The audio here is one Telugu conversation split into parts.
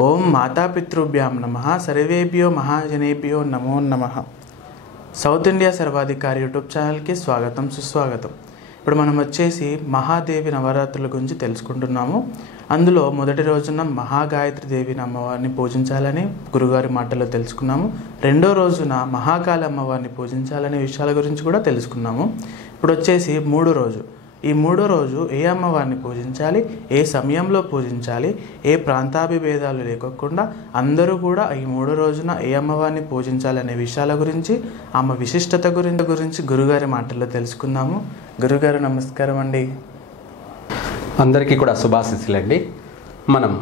ఓం మాతాపితృభ్యాం నమః సర్వేభ్యో మహాజనేభ్యో నమో నమః. సౌత్ ఇండియా సర్వాధికారి యూట్యూబ్ ఛానల్కి స్వాగతం సుస్వాగతం. ఇప్పుడు మనం వచ్చేసి మహాదేవి నవరాత్రుల గురించి తెలుసుకుంటున్నాము. అందులో మొదటి రోజున మహాగాయత్రి దేవిని అమ్మవారిని పూజించాలని గురుగారి మాటల్లో తెలుసుకున్నాము. రెండో రోజున మహాకాళి అమ్మవారిని పూజించాలనే విషయాల గురించి కూడా తెలుసుకున్నాము. ఇప్పుడు వచ్చేసి మూడో రోజు ఏ అమ్మవారిని పూజించాలి, ఏ సమయంలో పూజించాలి, ఏ ప్రాంతాభిభేదాలు లేకోకుండా అందరూ కూడా ఈ మూడో రోజున ఏ అమ్మవారిని పూజించాలి అనే విషయాల గురించి, ఆమె విశిష్టత గురించి గురుగారి మాటల్లో తెలుసుకుందాము. గురుగారు నమస్కారం అండి. అందరికీ కూడా శుభాశీస్సులండి. మనం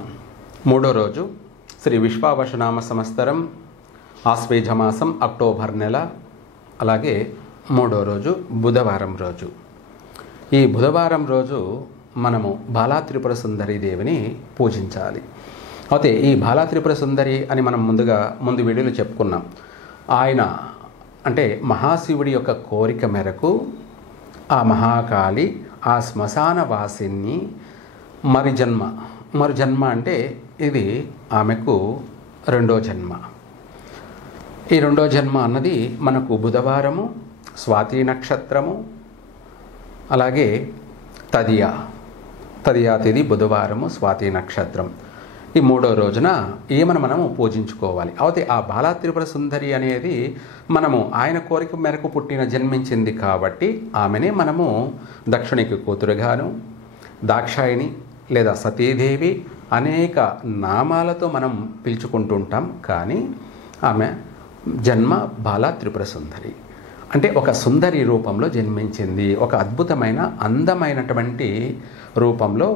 మూడో రోజు శ్రీ విశ్వావసునామ సంవత్సరం ఆశ్వేజమాసం అక్టోబర్ నెల, అలాగే మూడో రోజు బుధవారం రోజు. ఈ బుధవారం రోజు మనము బాలా త్రిపుర సుందరి దేవిని పూజించాలి. అయితే ఈ బాలా త్రిపుర సుందరి అని మనం ముందు వీడియోలో చెప్పుకున్నాం. ఆయన అంటే మహాశివుడి యొక్క కోరిక మేరకు ఆ మహాకాళి ఆ శ్మశాన వాసిని మరు జన్మ అంటే ఇది ఆమెకు రెండో జన్మ. ఈ రెండో జన్మ అన్నది మనకు బుధవారము, స్వాతి నక్షత్రము, అలాగే తదియా తేదీ బుధవారము, స్వాతి నక్షత్రం. ఈ మూడో రోజున ఏమని మనము పూజించుకోవాలి. అయితే ఆ బాలా త్రిపుర సుందరి అనేది మనము ఆయన కోరిక మేరకు జన్మించింది కాబట్టి ఆమెనే మనము దక్షునికి కూతురుగాను, దాక్షాయిని లేదా సతీదేవి అనేక నామాలతో మనం పిలుచుకుంటుంటాం. కానీ ఆమె జన్మ బాలా త్రిపుర సుందరి అంటే ఒక సుందరి రూపంలో జన్మించింది. ఒక అద్భుతమైన అందమైనటువంటి రూపంలో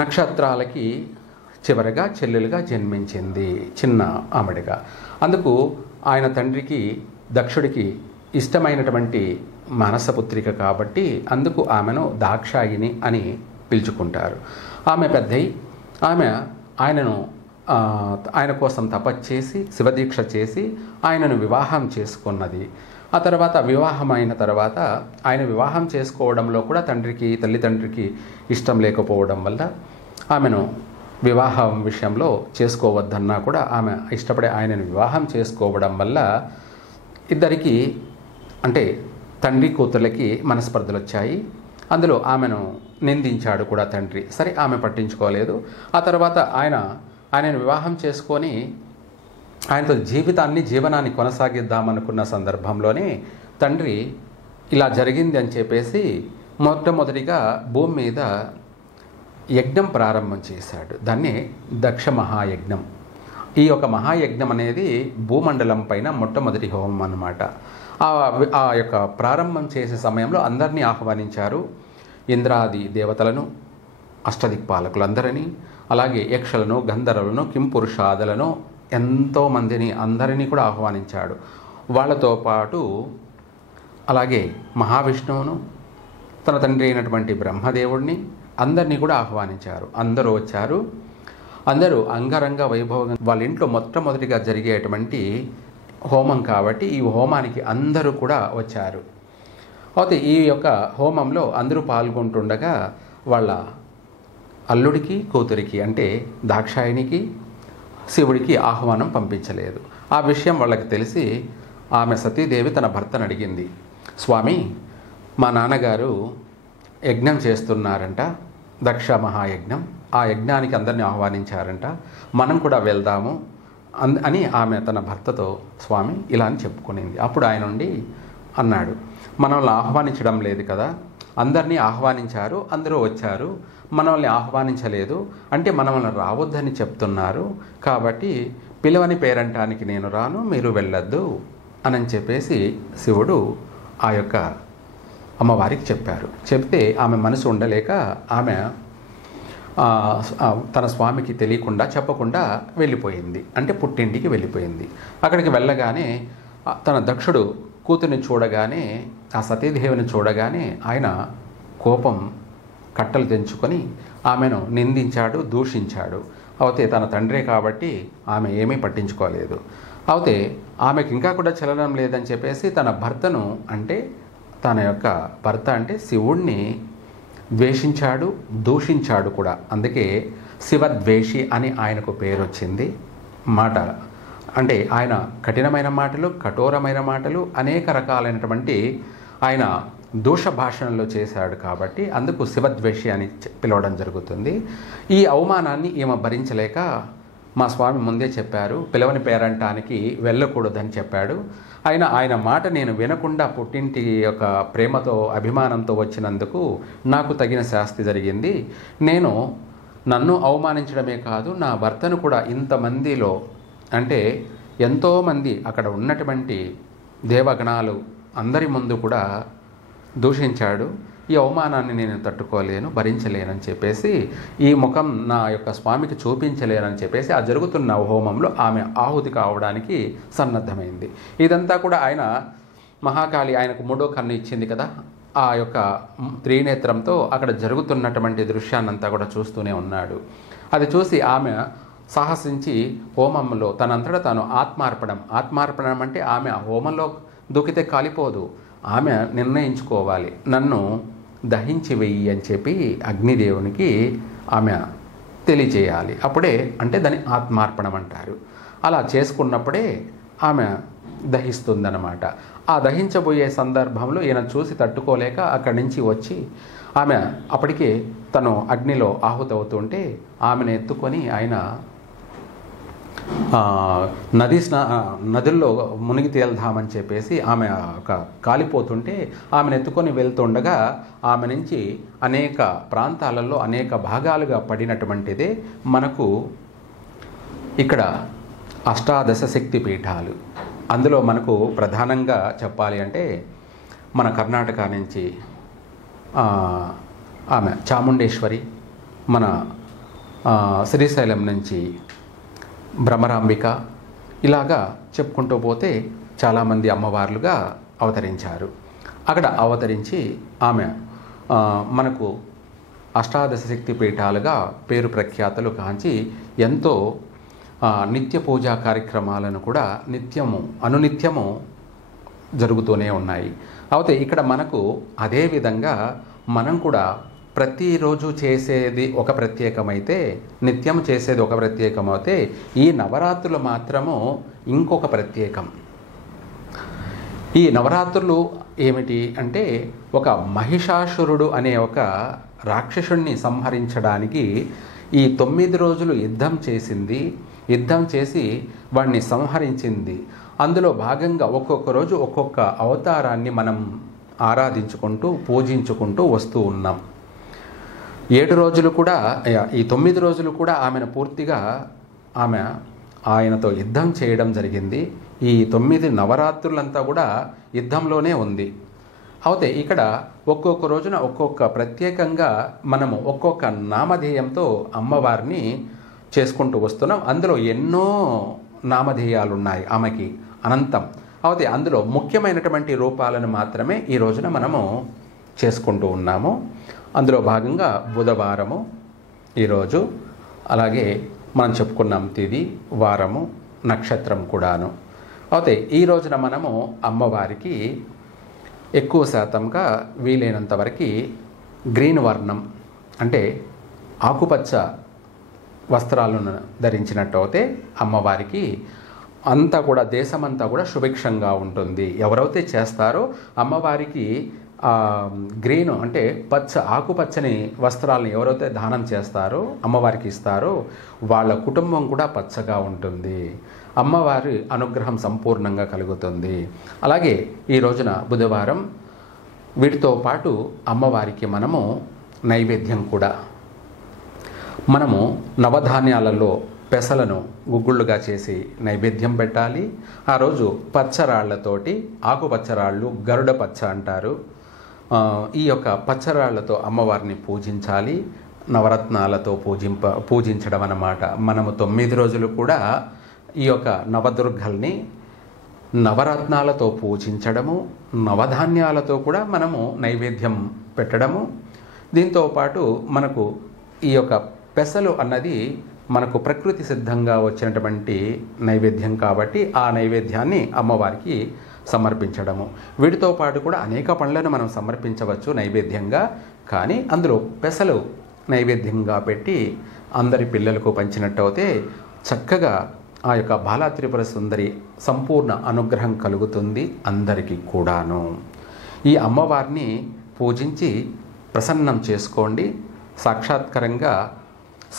నక్షత్రాలకి చివరగా చెల్లెలుగా జన్మించింది, చిన్న ఆమెడిగా. అందుకు ఆయన తండ్రికి దక్షుడికి ఇష్టమైనటువంటి మానసపుత్రిక కాబట్టి అందుకు ఆమెను దాక్షాయిని అని పిలుచుకుంటారు. ఆమె పెద్దయి ఆయన కోసం తపస్చేసి శివదీక్ష చేసి ఆయనను వివాహం చేసుకున్నది. ఆ తర్వాత వివాహమైన తర్వాత ఆయన వివాహం చేసుకోవడంలో కూడా తల్లిదండ్రికి ఇష్టం లేకపోవడం వల్ల ఆమెను వివాహం విషయంలో చేసుకోవద్దన్నా కూడా ఆమె ఇష్టపడే ఆయనను వివాహం చేసుకోవడం వల్ల ఇద్దరికి అంటే తండ్రి కూతుర్లకి మనస్పర్ధలు వచ్చాయి. అందులో ఆమెను నిందించాడు కూడా తండ్రి. సరే, ఆమె పట్టించుకోలేదు. ఆ తర్వాత ఆయనను వివాహం చేసుకొని ఆయనతో జీవనాన్ని కొనసాగిద్దామనుకున్న సందర్భంలోనే తండ్రి ఇలా జరిగింది అని చెప్పేసి మొట్టమొదటిగా భూమి మీద యజ్ఞం ప్రారంభం చేశాడు. దాన్నే దక్ష మహాయజ్ఞం. ఈ యొక్క మహాయజ్ఞం అనేది భూమండలం పైన మొట్టమొదటి హోమం అన్నమాట. ఆ యొక్క ప్రారంభం చేసే సమయంలో అందరినీ ఆహ్వానించారు. ఇంద్రాది దేవతలను, అష్టదిక్పాలకులందరినీ, అలాగే యక్షలను, గంధర్వులను, కింపురుషాదులను, ఎంతోమందిని అందరినీ కూడా ఆహ్వానించాడు. వాళ్ళతో పాటు అలాగే మహావిష్ణువును, తన తండ్రి అయినటువంటి బ్రహ్మదేవుడిని అందరినీ కూడా ఆహ్వానించారు. అందరూ వచ్చారు. అందరూ అంగరంగ వైభవంగా వాళ్ళ ఇంట్లో మొట్టమొదటిగా జరిగేటువంటి హోమం కాబట్టి ఈ హోమానికి అందరూ కూడా వచ్చారు. అయితే ఈ యొక్క హోమంలో అందరూ పాల్గొంటుండగా వాళ్ళ అల్లుడికి కూతురికి అంటే దాక్షాయినికి శివుడికి ఆహ్వానం పంపించలేదు. ఆ విషయం వాళ్ళకి తెలిసి ఆమె సతీదేవి తన భర్తను అడిగింది, స్వామి, మా నాన్నగారు యజ్ఞం చేస్తున్నారంట, దక్ష మహాయజ్ఞం. ఆ యజ్ఞానికి అందరినీ ఆహ్వానించారంట, మనం కూడా వెళ్దాము అని ఆమె తన భర్తతో స్వామి ఇలా అని చెప్పుకునింది. అప్పుడు ఆయన నుండి అన్నాడు, మనల్ని ఆహ్వానించడం లేదు కదా, అందరినీ ఆహ్వానించారు, అందరూ వచ్చారు, మనల్ని ఆహ్వానించలేదు అంటే మనల్ని రావద్దని చెప్తున్నారు. కాబట్టి పిలవని పేరంటానికి నేను రాను, మీరు వెళ్ళొద్దు అని చెప్పేసి శివుడు ఆ యొక్క అమ్మవారికి చెప్పారు. చెప్తే ఆమె మనసు ఉండలేక ఆమె తన స్వామికి తెలియకుండా చెప్పకుండా వెళ్ళిపోయింది. అంటే పుట్టింటికి వెళ్ళిపోయింది. అక్కడికి వెళ్ళగానే తన దక్షుడు కూతుర్ని చూడగానే, ఆ సతీదేవిని చూడగానే ఆయన కోపం కట్టలు తెంచుకొని ఆమెను నిందించాడు, దూషించాడు. అయితే తన తండ్రే కాబట్టి ఆమె ఏమీ పట్టించుకోలేదు. అయితే ఆమెకి ఇంకా కూడా చలనం లేదని చెప్పేసి తన భర్తను అంటే తన యొక్క భర్త అంటే శివుణ్ణి ద్వేషించాడు, దూషించాడు కూడా. అందుకే శివద్వేషి అని ఆయనకు పేరు వచ్చింది. మాట అంటే ఆయన కఠినమైన మాటలు, కఠోరమైన మాటలు, అనేక రకాలైనటువంటి ఆయన దూష భాషణలో చేశాడు కాబట్టి అందుకు శివద్వేషి అని పిలవడం జరుగుతుంది. ఈ అవమానాన్ని ఈమె భరించలేక మా స్వామి ముందే చెప్పారు, పిలవని పేరంటానికి వెళ్ళకూడదని చెప్పాడు. ఆయన మాట నేను వినకుండా పుట్టింటి యొక్క ప్రేమతో అభిమానంతో వచ్చినందుకు నాకు తగిన శాస్తి జరిగింది. నన్ను అవమానించడమే కాదు, నా భర్తను కూడా ఇంతమందిలో అంటే ఎంతోమంది అక్కడ ఉన్నటువంటి దేవగణాలు అందరి ముందు కూడా దూషించాడు. ఈ అవమానాన్ని నేను తట్టుకోలేను, భరించలేనని చెప్పేసి ఈ ముఖం నా యొక్క స్వామికి చూపించలేనని చెప్పేసి ఆ జరుగుతున్న హోమంలో ఆమె ఆహుతి కావడానికి సన్నద్ధమైంది. ఇదంతా కూడా ఆయన మహాకాళి ఆయనకు 3వ కన్ను ఇచ్చింది కదా, ఆ యొక్క త్రినేత్రంతో అక్కడ జరుగుతున్నటువంటి దృశ్యాన్నంతా కూడా చూస్తూనే ఉన్నాడు. అది చూసి ఆమె సాహసించి హోమంలో తనంతటా తాను ఆత్మార్పణం అంటే ఆమె హోమంలో దూకితే కాలిపోదు, ఆమె నిర్ణయించుకోవాలి, నన్ను దహించి వెయ్యి అని చెప్పి అగ్నిదేవునికి ఆమె తెలియజేయాలి. అప్పుడే అంటే దాన్ని ఆత్మార్పణం అంటారు. అలా చేసుకున్నప్పుడే ఆమె దహిస్తుందన్నమాట. ఆ దహించబోయే సందర్భంలో ఈయన చూసి తట్టుకోలేక అక్కడి నుంచి వచ్చి ఆమె అప్పటికే తను అగ్నిలో ఆహుతవుతుంటే ఆమెను ఎత్తుకొని ఆయన నదుల్లో మునిగి తేల్దామని చెప్పేసి ఆమె ఒక కాలిపోతుంటే ఆమెను ఎత్తుకొని వెళ్తుండగా ఆమె నుంచి అనేక ప్రాంతాలలో అనేక భాగాలుగా పడినటువంటిదే మనకు ఇక్కడ అష్టాదశ శక్తి పీఠాలు. అందులో మనకు ప్రధానంగా చెప్పాలి అంటే మన కర్ణాటక నుంచి ఆమె చాముండేశ్వరి, మన శ్రీశైలం నుంచి భ్రమరాంబిక, ఇలాగా చెప్పుకుంటూ పోతే చాలామంది అమ్మవార్లుగా అవతరించారు. అక్కడ అవతరించి ఆమె మనకు అష్టాదశ శక్తి పీఠాలుగా పేరు ప్రఖ్యాతలు కాంచి ఎంతో నిత్య పూజా కార్యక్రమాలను కూడా అనునిత్యము జరుగుతూనే ఉన్నాయి. అయితే ఇక్కడ మనకు అదే విధంగా మనం కూడా ప్రతిరోజు చేసేది ఒక ప్రత్యేకమైతే, నిత్యం చేసేది ఒక ప్రత్యేకమైతే, ఈ నవరాత్రులు మాత్రము ఇంకొక ప్రత్యేకం. ఈ నవరాత్రులు ఏమిటి అంటే ఒక మహిషాసురుడు అనే ఒక రాక్షసుణ్ణి సంహరించడానికి ఈ 9 రోజులు యుద్ధం చేసి వాడిని సంహరించింది. అందులో భాగంగా ఒక్కొక్క రోజు ఒక్కొక్క అవతారాన్ని మనం ఆరాధించుకుంటూ పూజించుకుంటూ వస్తూ ఉన్నాం. 7 రోజులు కూడా ఈ 9 రోజులు కూడా ఆమెను పూర్తిగా ఆయనతో యుద్ధం చేయడం జరిగింది. ఈ 9 నవరాత్రులంతా కూడా యుద్ధంలోనే ఉంది. అయితే ఇక్కడ ఒక్కొక్క రోజున ఒక్కొక్క ప్రత్యేకంగా మనము ఒక్కొక్క నామధేయంతో అమ్మవారిని చేసుకుంటూ వస్తున్నాం. అందులో ఎన్నో నామధేయాలు ఉన్నాయి ఆమెకి, అనంతం. అయితే అందులో ముఖ్యమైనటువంటి రూపాలను మాత్రమే ఈ రోజున మనము చేసుకుంటూ ఉన్నాము. అందులో భాగంగా బుధవారము ఈరోజు, అలాగే మనం చెప్పుకున్నాం తిథి, వారము, నక్షత్రం కూడాను. అయితే ఈ రోజున మనము అమ్మవారికి ఎక్కువ శాతంగా వీలైనంత వరకు గ్రీన్ వర్ణం అంటే ఆకుపచ్చ వస్త్రాలను ధరించినట్టు అయితే అమ్మవారికి అంతా కూడా దేశమంతా కూడా సుభిక్షంగా ఉంటుంది. ఎవరైతే చేస్తారో అమ్మవారికి గ్రీన్ అంటే ఆకుపచ్చని వస్త్రాలను ఎవరైతే దానం చేస్తారో, అమ్మవారికి ఇస్తారో, వాళ్ళ కుటుంబం కూడా పచ్చగా ఉంటుంది. అమ్మవారి అనుగ్రహం సంపూర్ణంగా కలుగుతుంది. అలాగే ఈ రోజున బుధవారం, వీటితో పాటు అమ్మవారికి మనము నైవేద్యం కూడా మనము నవధాన్యాలలో పెసలను గుగ్గుళ్ళుగా చేసి నైవేద్యం పెట్టాలి. ఆ రోజు పచ్చరాళ్లతోటి, ఆకుపచ్చరాళ్ళు గరుడ పచ్చ అంటారు, ఈ యొక్క పచ్చరాళ్లతో అమ్మవారిని పూజించాలి. నవరత్నాలతో పూజించడం అన్నమాట. మనము 9 రోజులు కూడా ఈ యొక్క నవదుర్గల్ని నవరత్నాలతో పూజించడము, నవధాన్యాలతో కూడా మనము నైవేద్యం పెట్టడము. దీంతోపాటు మనకు ఈ యొక్క పెసలు అన్నది మనకు ప్రకృతి సిద్ధంగా వచ్చినటువంటి నైవేద్యం కాబట్టి ఆ నైవేద్యాన్ని అమ్మవారికి సమర్పించడము. వీటితో పాటు కూడా అనేక పండ్లను మనం సమర్పించవచ్చు నైవేద్యంగా, కానీ అందులో పెసలు నైవేద్యంగా పెట్టి అందరి పిల్లలకు పంచినట్టు అయితే చక్కగా ఆ యొక్క బాలా త్రిపుర సుందరి సంపూర్ణ అనుగ్రహం కలుగుతుంది అందరికీ కూడాను. ఈ అమ్మవారిని పూజించి ప్రసన్నం చేసుకోండి. సాక్షాత్కరంగా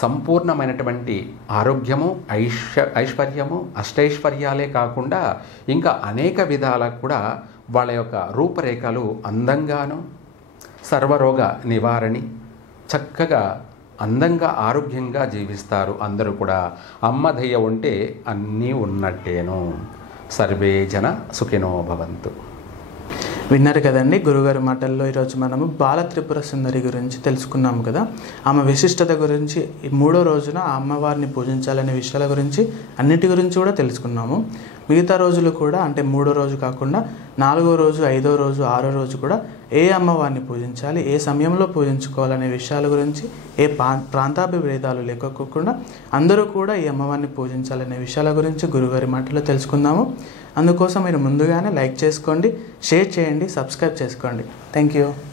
సంపూర్ణమైనటువంటి ఆరోగ్యము, ఐశ్వర్యము, అష్టైశ్వర్యాలే కాకుండా ఇంకా అనేక విధాలకు కూడా వాళ్ళ యొక్క రూపురేఖలు అందంగాను, సర్వరోగ నివారణి, చక్కగా అందంగా ఆరోగ్యంగా జీవిస్తారు అందరూ కూడా. అమ్మ దయ ఉంటే అన్నీ ఉన్నట్టేను. సర్వే జన సుఖినో భవంతు. విన్నారు కదండి గురుగారి మాటల్లో. ఈరోజు మనము బాల త్రిపుర సుందరి గురించి తెలుసుకున్నాము కదా. ఆమె విశిష్టత గురించి, ఈ 3వ రోజున ఆ అమ్మవారిని పూజించాలనే విషయాల గురించి అన్నిటి గురించి కూడా తెలుసుకున్నాము. మిగతా రోజులు కూడా, అంటే 3వ రోజు కాకుండా 4వ రోజు, 5వ రోజు, 6వ రోజు కూడా ఏ అమ్మవారిని పూజించాలి, ఏ సమయంలో పూజించుకోవాలనే విషయాల గురించి ఏ ప్రాంతాభిభేదాలు లేకోకుండా అందరూ కూడా ఈ అమ్మవారిని పూజించాలనే విషయాల గురించి గురుగారి మాటలో తెలుసుకుందాము. అందుకోసం మీరు ముందుగానే లైక్ చేసుకోండి, షేర్ చేయండి, సబ్స్క్రైబ్ చేసుకోండి. Thank you.